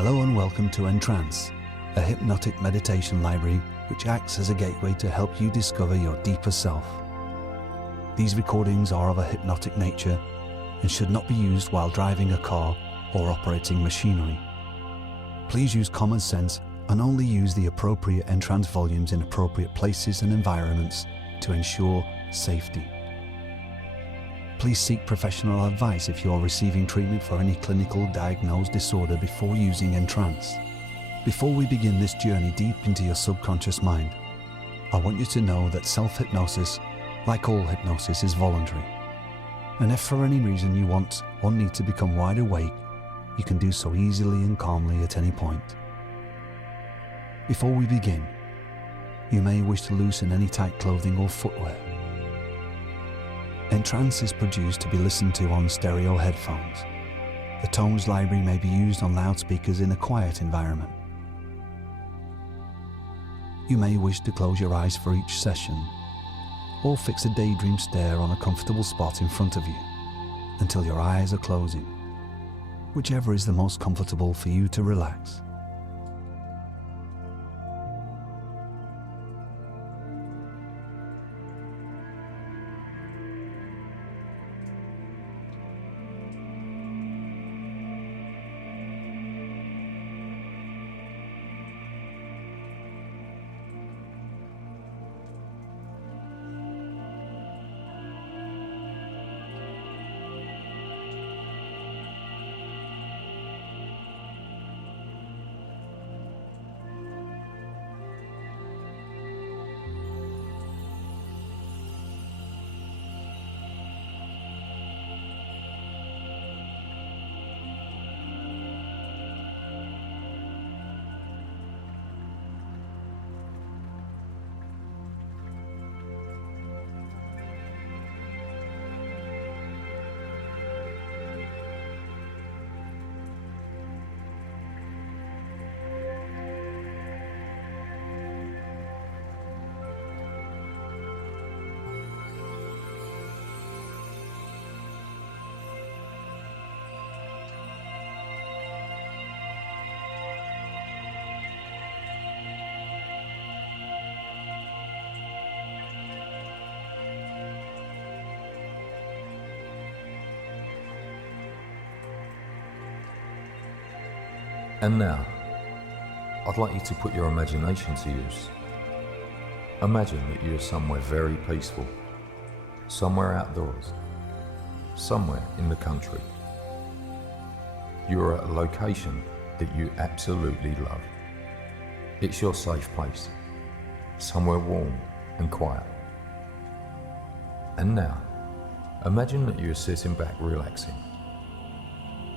Hello and welcome to EnTrance, a hypnotic meditation library which acts as a gateway to help you discover your deeper self. These recordings are of a hypnotic nature and should not be used while driving a car or operating machinery. Please use common sense and only use the appropriate EnTrance volumes in appropriate places and environments to ensure safety. Please seek professional advice if you are receiving treatment for any clinical diagnosed disorder before using EnTrance. Before we begin this journey deep into your subconscious mind, I want you to know that self-hypnosis, like all hypnosis, is voluntary. And if for any reason you want or need to become wide awake, you can do so easily and calmly at any point. Before we begin, you may wish to loosen any tight clothing or footwear. EnTrance is produced to be listened to on stereo headphones. The tones library may be used on loudspeakers in a quiet environment. You may wish to close your eyes for each session, or fix a daydream stare on a comfortable spot in front of you until your eyes are closing, whichever is the most comfortable for you to relax. And now, I'd like you to put your imagination to use. Imagine that you're somewhere very peaceful, somewhere outdoors, somewhere in the country. You're at a location that you absolutely love. It's your safe place, somewhere warm and quiet. And now, imagine that you're sitting back relaxing.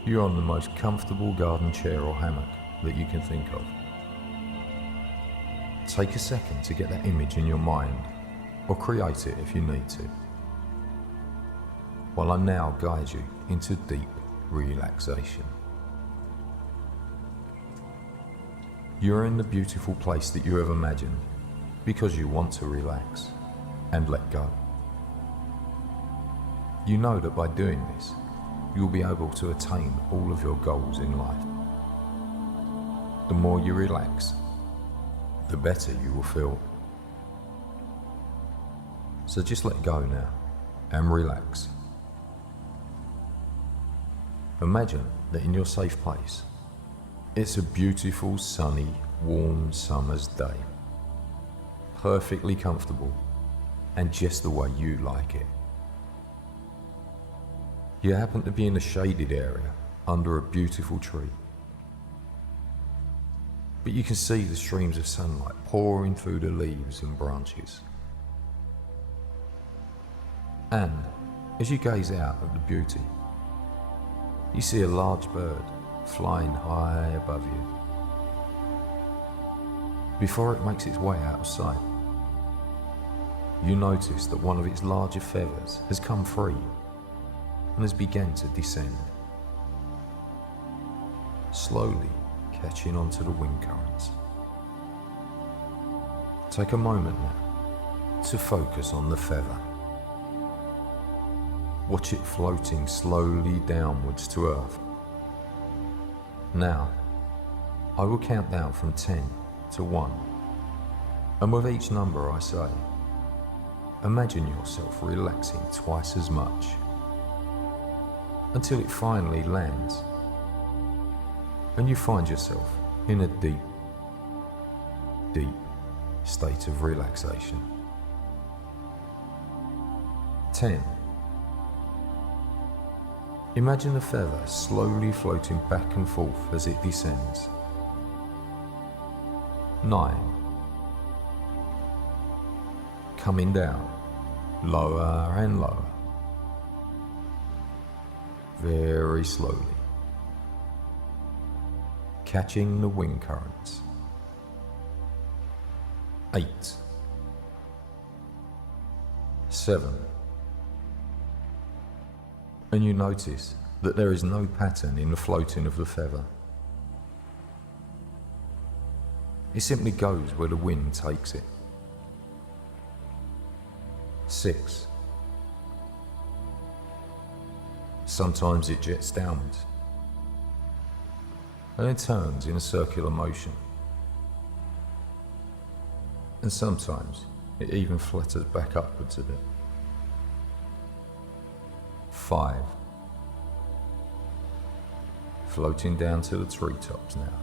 You're on the most comfortable garden chair or hammock that you can think of. Take a second to get that image in your mind, or create it if you need to, while I now guide you into deep relaxation. You're in the beautiful place that you have imagined because you want to relax and let go. You know that by doing this, you'll be able to attain all of your goals in life. The more you relax, the better you will feel. So just let go now and relax. Imagine that in your safe place, it's a beautiful, sunny, warm summer's day. Perfectly comfortable and just the way you like it. You happen to be in a shaded area under a beautiful tree. But you can see the streams of sunlight pouring through the leaves and branches. And as you gaze out at the beauty, you see a large bird flying high above you. Before it makes its way out of sight, you notice that one of its larger feathers has come free and has begun to descend, slowly catching onto the wind currents. Take a moment now to focus on the feather. Watch it floating slowly downwards to earth. Now, I will count down from 10 to 1, and with each number I say, imagine yourself relaxing twice as much, until it finally lands, and you find yourself in a deep, deep state of relaxation. 10. Imagine the feather slowly floating back and forth as it descends. 9. Coming down, lower and lower, very slowly, catching the wing currents. 8. 7. And you notice that there is no pattern in the floating of the feather. It simply goes where the wind takes it. 6. Sometimes it jets downwards and then turns in a circular motion. And sometimes it even flutters back upwards a bit. 5. Floating down to the treetops now.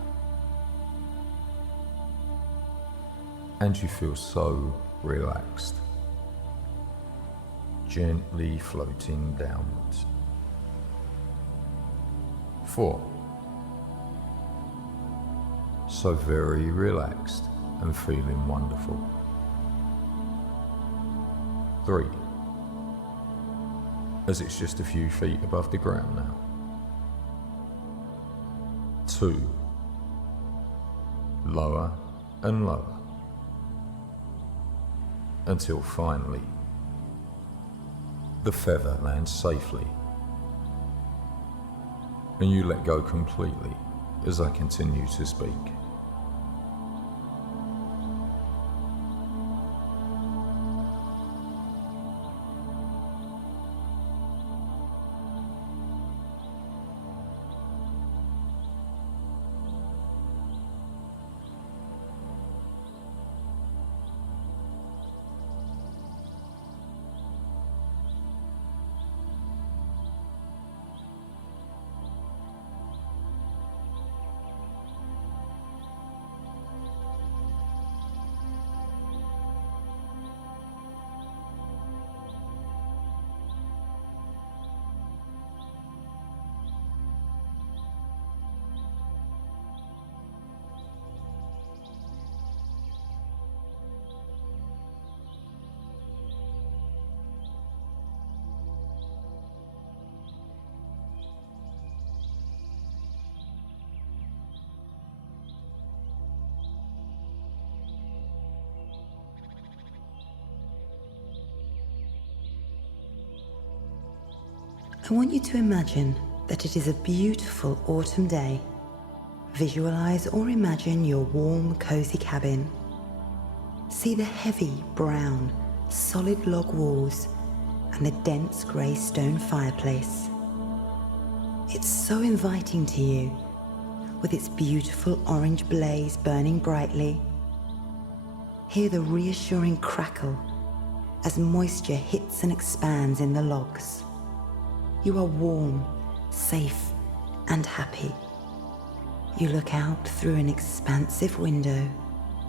And you feel so relaxed, gently floating downwards. 4. So very relaxed and feeling wonderful. 3. As it's just a few feet above the ground now. 2. Lower and lower, until finally the feather lands safely, and you let go completely as I continue to speak. I want you to imagine that it is a beautiful autumn day. Visualize or imagine your warm, cozy cabin. See the heavy, brown, solid log walls and the dense grey stone fireplace. It's so inviting to you, with its beautiful orange blaze burning brightly. Hear the reassuring crackle as moisture hits and expands in the logs. You are warm, safe, and happy. You look out through an expansive window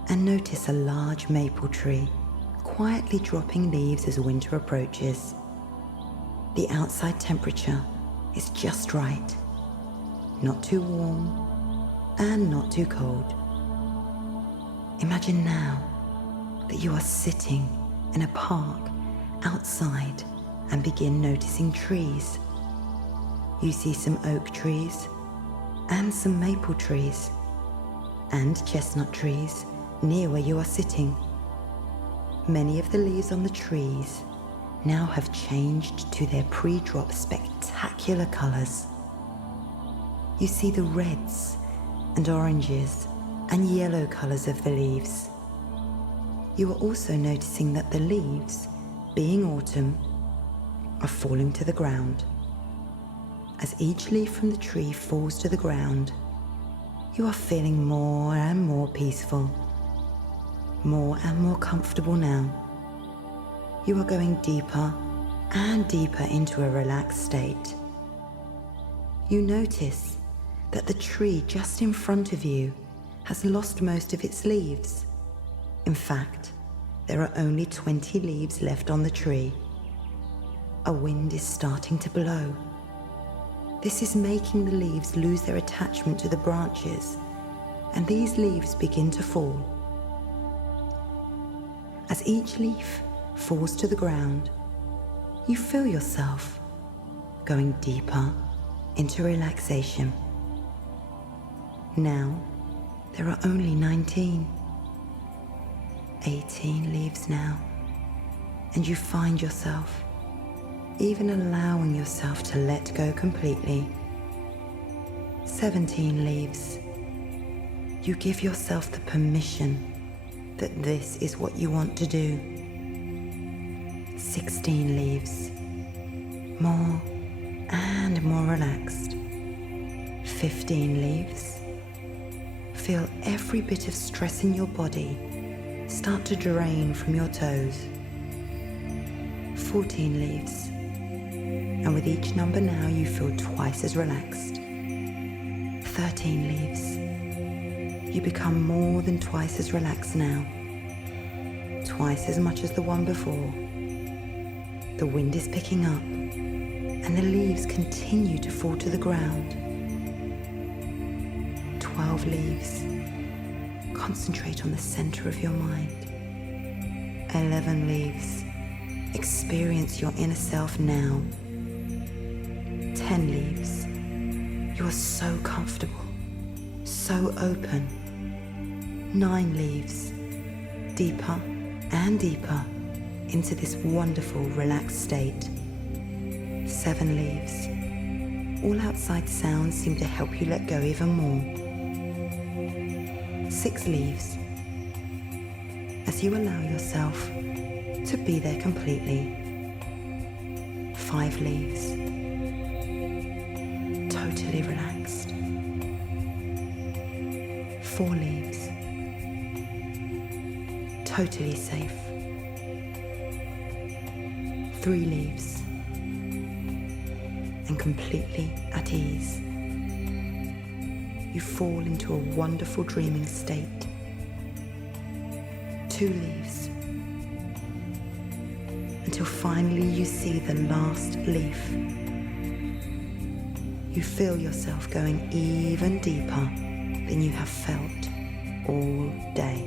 and notice a large maple tree quietly dropping leaves as winter approaches. The outside temperature is just right, not too warm and not too cold. Imagine now that you are sitting in a park outside and begin noticing trees. You see some oak trees and some maple trees and chestnut trees near where you are sitting. Many of the leaves on the trees now have changed to their pre-drop spectacular colors. You see the reds and oranges and yellow colors of the leaves. You are also noticing that the leaves, being autumn, are falling to the ground. As each leaf from the tree falls to the ground, You are feeling more and more peaceful, more and more comfortable now. You are going deeper and deeper into a relaxed state. You notice that the tree just in front of you has lost most of its leaves. In fact, there are only 20 leaves left on the tree. A wind is starting to blow. This is making the leaves lose their attachment to the branches, and these leaves begin to fall. As each leaf falls to the ground, you feel yourself going deeper into relaxation. Now, there are only 19, 18 leaves now, and you find yourself even allowing yourself to let go completely. 17 leaves. You give yourself the permission that this is what you want to do. 16 leaves. More and more relaxed. 15 leaves. Feel every bit of stress in your body start to drain from your toes. 14 leaves. And with each number now, you feel twice as relaxed. 13 leaves. You become more than twice as relaxed now. Twice as much as the one before. The wind is picking up, and the leaves continue to fall to the ground. 12 leaves. Concentrate on the center of your mind. 11 leaves. Experience your inner self now. 10 leaves. You are so comfortable, so open. 9 leaves. Deeper and deeper into this wonderful, relaxed state. 7 leaves. All outside sounds seem to help you let go even more. 6 leaves. As you allow yourself to be there completely. 5 leaves. Totally relaxed. 4 leaves. Totally safe. 3 leaves. And completely at ease. You fall into a wonderful dreaming state. 2 leaves. Until finally you see the last leaf. You feel yourself going even deeper than you have felt all day.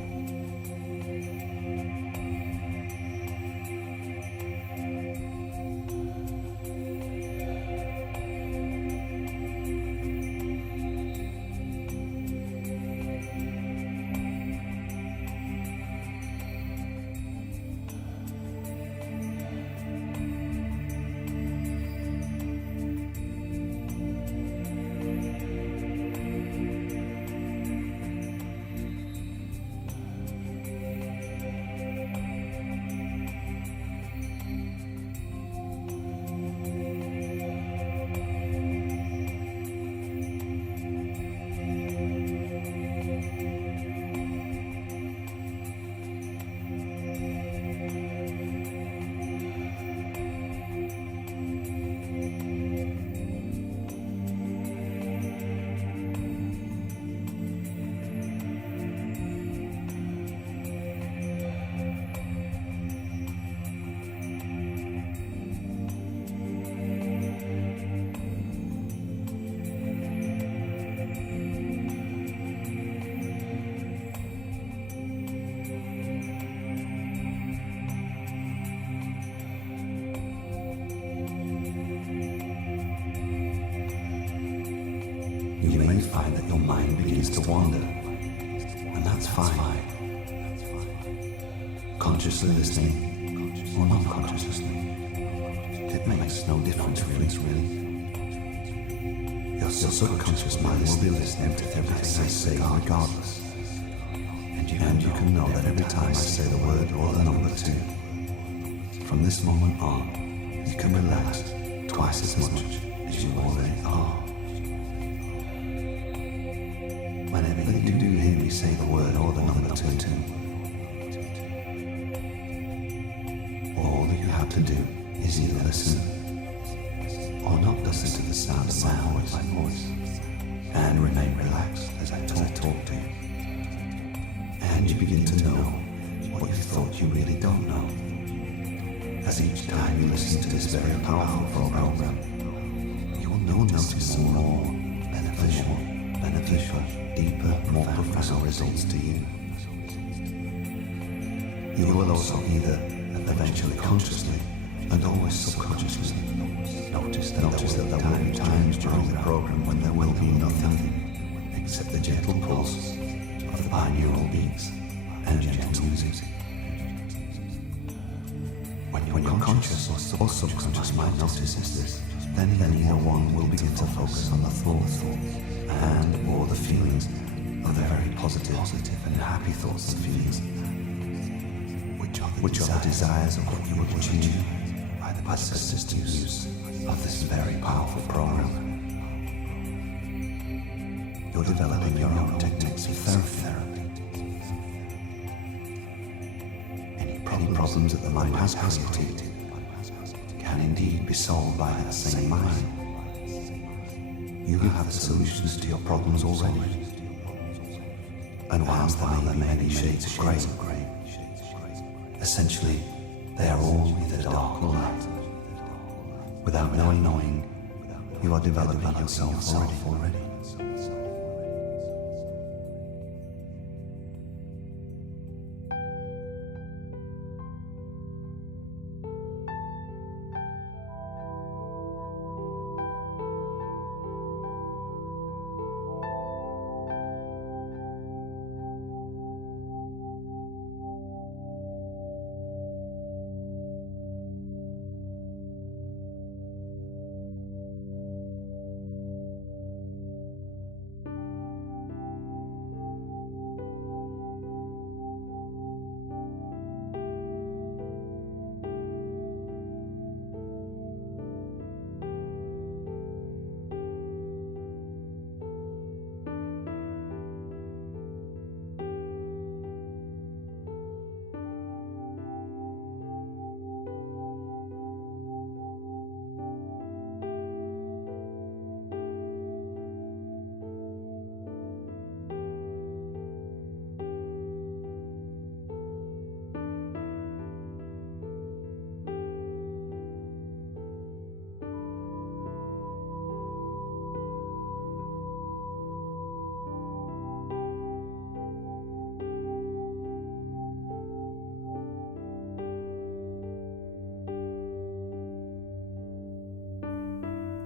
You may find that your mind begins to wander, and that's fine. Consciously listening or non-conscious listening, it makes no difference really. Your subconscious mind will be listening to everything I say regardless. And you can know that every time I say the word or the number 2, from this moment on, you can relax twice as much as you already are. Whenever you do hear me say the word or the number 2, all that you have to do is either listen or not listen to the sound of my voice and remain relaxed as I talk to you. And you begin to know what you thought you really don't know. As each time you listen to this very powerful program, you will notice some more beneficial, deeper, more profound results to you. You will also either eventually consciously and always subconsciously notice that there will be times during the program when there will be nothing except the gentle pulse of the binaural beats and gentle music. When your conscious or subconscious mind notices this, then either one will begin to focus on the thoughts and or the feelings of the very positive and happy thoughts and feelings, which are the desires of what you will achieve by the persistent use of this very powerful program. You're developing your own techniques of therapy. Any problems that the mind has created can indeed be solved by that same mind. You have the solutions to your problems already. And whilst there may be many shades of grey, essentially they are all either dark or light. Without knowing, you are developing yourself already.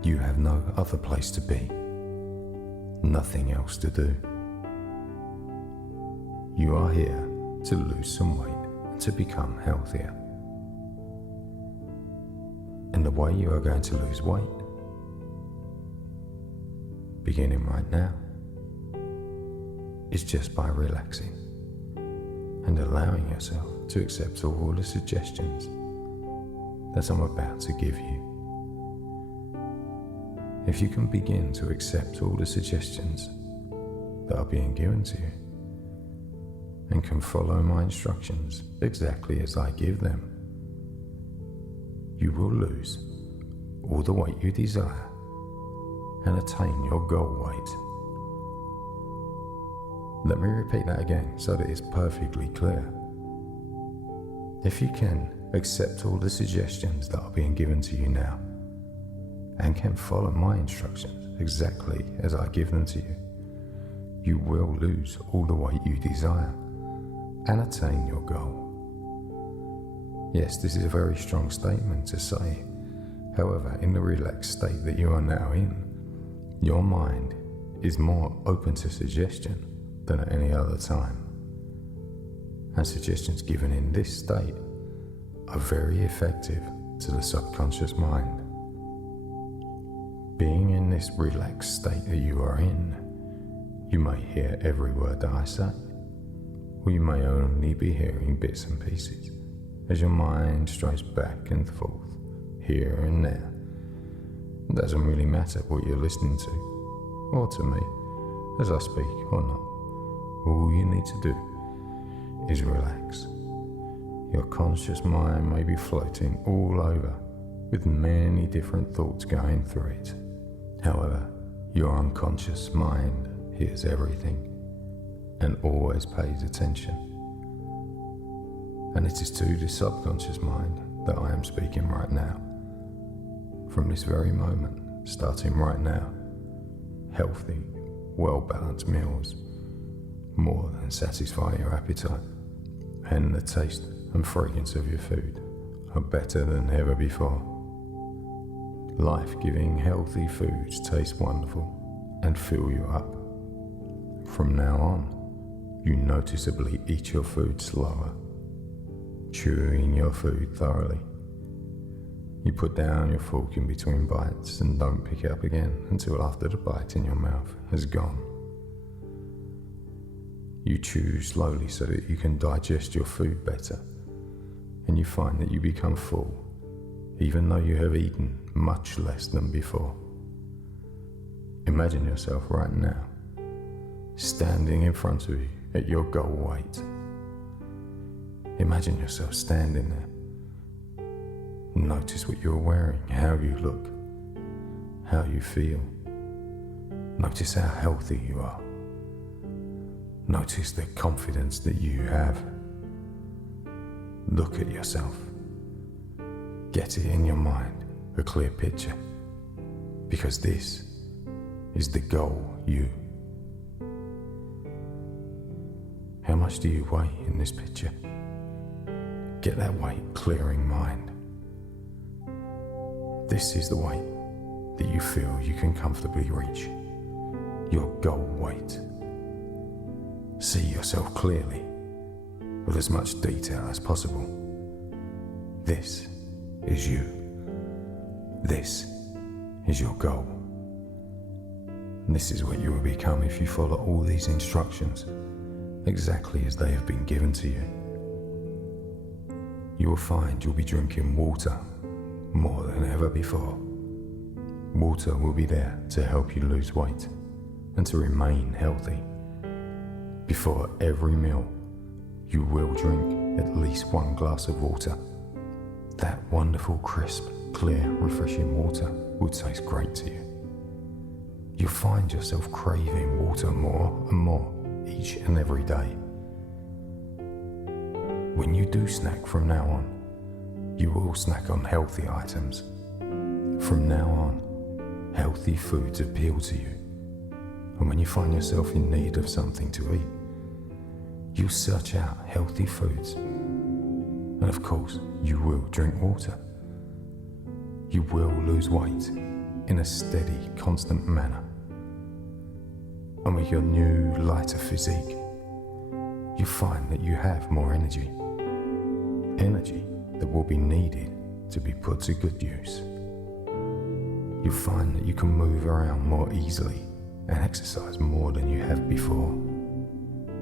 You have no other place to be, nothing else to do. You are here to lose some weight and to become healthier. And the way you are going to lose weight, beginning right now, is just by relaxing and allowing yourself to accept all the suggestions that I'm about to give you. If you can begin to accept all the suggestions that are being given to you and can follow my instructions exactly as I give them, you will lose all the weight you desire and attain your goal weight. Let me repeat that again so that it's perfectly clear. If you can accept all the suggestions that are being given to you now and can follow my instructions exactly as I give them to you, you will lose all the weight you desire and attain your goal. Yes, this is a very strong statement to say. However, in the relaxed state that you are now in, your mind is more open to suggestion than at any other time. And suggestions given in this state are very effective to the subconscious mind. Being in this relaxed state that you are in, you may hear every word that I say, or you may only be hearing bits and pieces as your mind strays back and forth, here and there. It doesn't really matter what you're listening to, or to me, as I speak or not. All you need to do is relax. Your conscious mind may be floating all over with many different thoughts going through it. However, your unconscious mind hears everything and always pays attention. And it is to this subconscious mind that I am speaking right now. From this very moment, starting right now, healthy, well-balanced meals more than satisfy your appetite, and the taste and fragrance of your food are better than ever before. Life-giving, healthy foods taste wonderful and fill you up. From now on, you noticeably eat your food slower, chewing your food thoroughly. You put down your fork in between bites and don't pick it up again until after the bite in your mouth has gone. You chew slowly so that you can digest your food better, and you find that you become full, even though you have eaten much less than before. Imagine yourself right now, standing in front of you at your goal weight. Imagine yourself standing there. Notice what you're wearing, how you look, how you feel. Notice how healthy you are. Notice the confidence that you have. Look at yourself. Get it in your mind, a clear picture, because this is the goal you. How much do you weigh in this picture? Get that weight clear in mind. This is the weight that you feel you can comfortably reach, your goal weight. See yourself clearly, with as much detail as possible. This is you. This is your goal. And this is what you will become if you follow all these instructions exactly as they have been given to you. You will find you'll be drinking water more than ever before. Water will be there to help you lose weight and to remain healthy. Before every meal, you will drink at least 1 glass of water. That wonderful, crisp, clear, refreshing water will taste great to you. You'll find yourself craving water more and more each and every day. When you do snack from now on, you will snack on healthy items. From now on, healthy foods appeal to you. And when you find yourself in need of something to eat, you search out healthy foods. And of course, you will drink water. You will lose weight in a steady, constant manner. And with your new, lighter physique, you find that you have more energy. Energy that will be needed to be put to good use. You find that you can move around more easily and exercise more than you have before.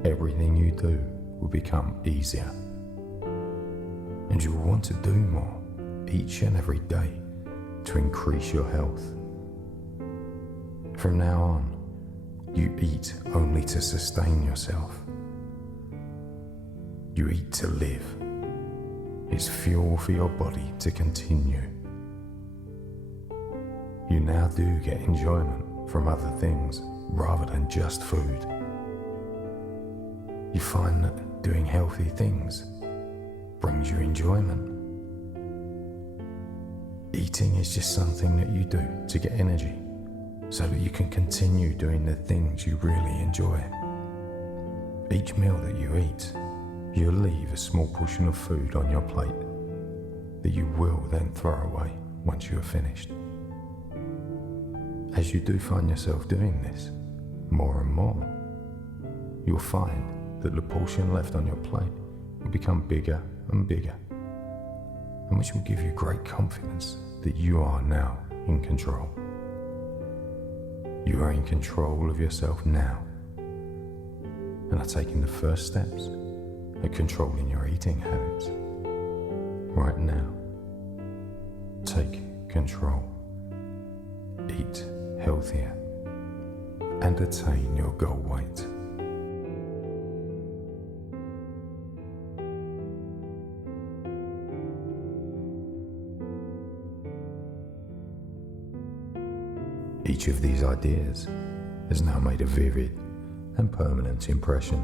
Everything you do will become easier. And you will want to do more each and every day to increase your health. From now on, you eat only to sustain yourself. You eat to live. It's fuel for your body to continue. You now do get enjoyment from other things rather than just food. You find that doing healthy things brings you enjoyment. Eating is just something that you do to get energy so that you can continue doing the things you really enjoy. Each meal that you eat, you'll leave a small portion of food on your plate that you will then throw away once you are finished. As you do find yourself doing this more and more, you'll find that the portion left on your plate will become bigger and bigger, and which will give you great confidence that you are now in control. You are in control of yourself now, and are taking the first steps at controlling your eating habits. Right now, take control. Eat healthier. and attain your goal weight. Each of these ideas has now made a vivid and permanent impression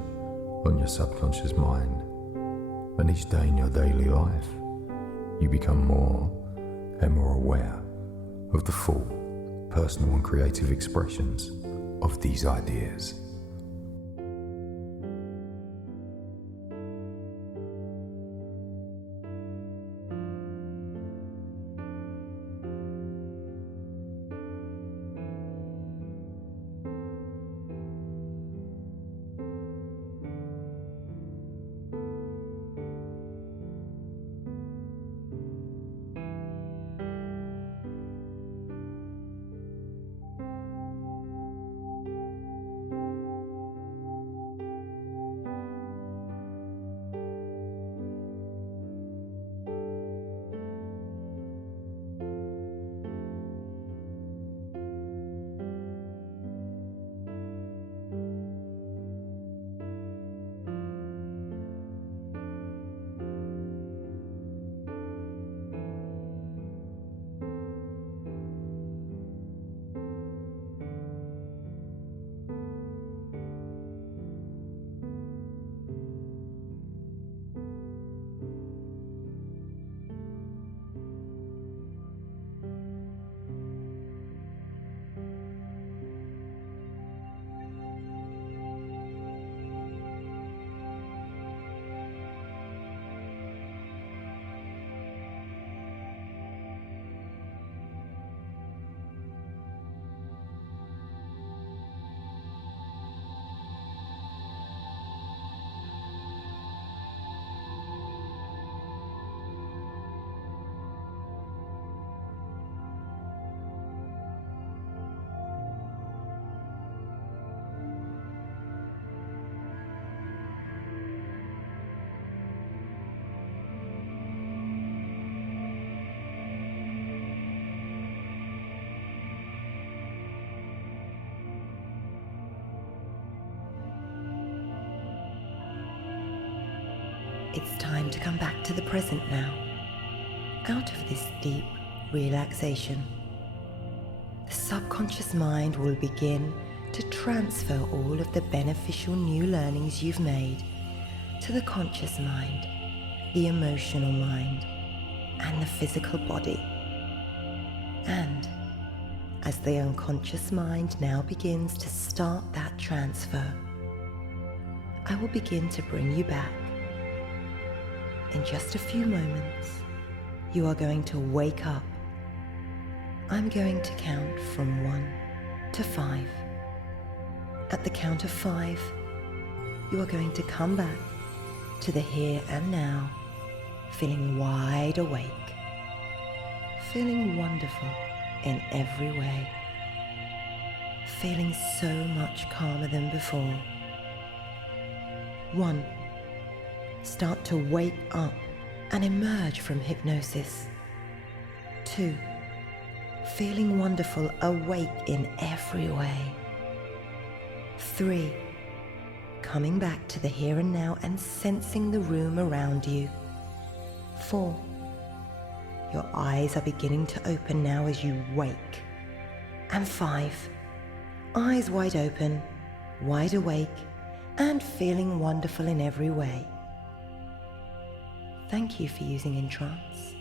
on your subconscious mind, and each day in your daily life, you become more and more aware of the full, personal and creative expressions of these ideas. It's time to come back to the present now, out of this deep relaxation. The subconscious mind will begin to transfer all of the beneficial new learnings you've made to the conscious mind, the emotional mind, and the physical body. And as the unconscious mind now begins to start that transfer, I will begin to bring you back. In just a few moments, you are going to wake up. I'm going to count from 1 to 5. At the count of 5, you are going to come back to the here and now, feeling wide awake, feeling wonderful in every way, feeling so much calmer than before. 1. Start to wake up and emerge from hypnosis. 2. Feeling wonderful, awake in every way. 3. Coming back to the here and now and sensing the room around you. 4. Your eyes are beginning to open now as you wake. And 5. Eyes wide open, wide awake, and feeling wonderful in every way. Thank you for using EnTrance.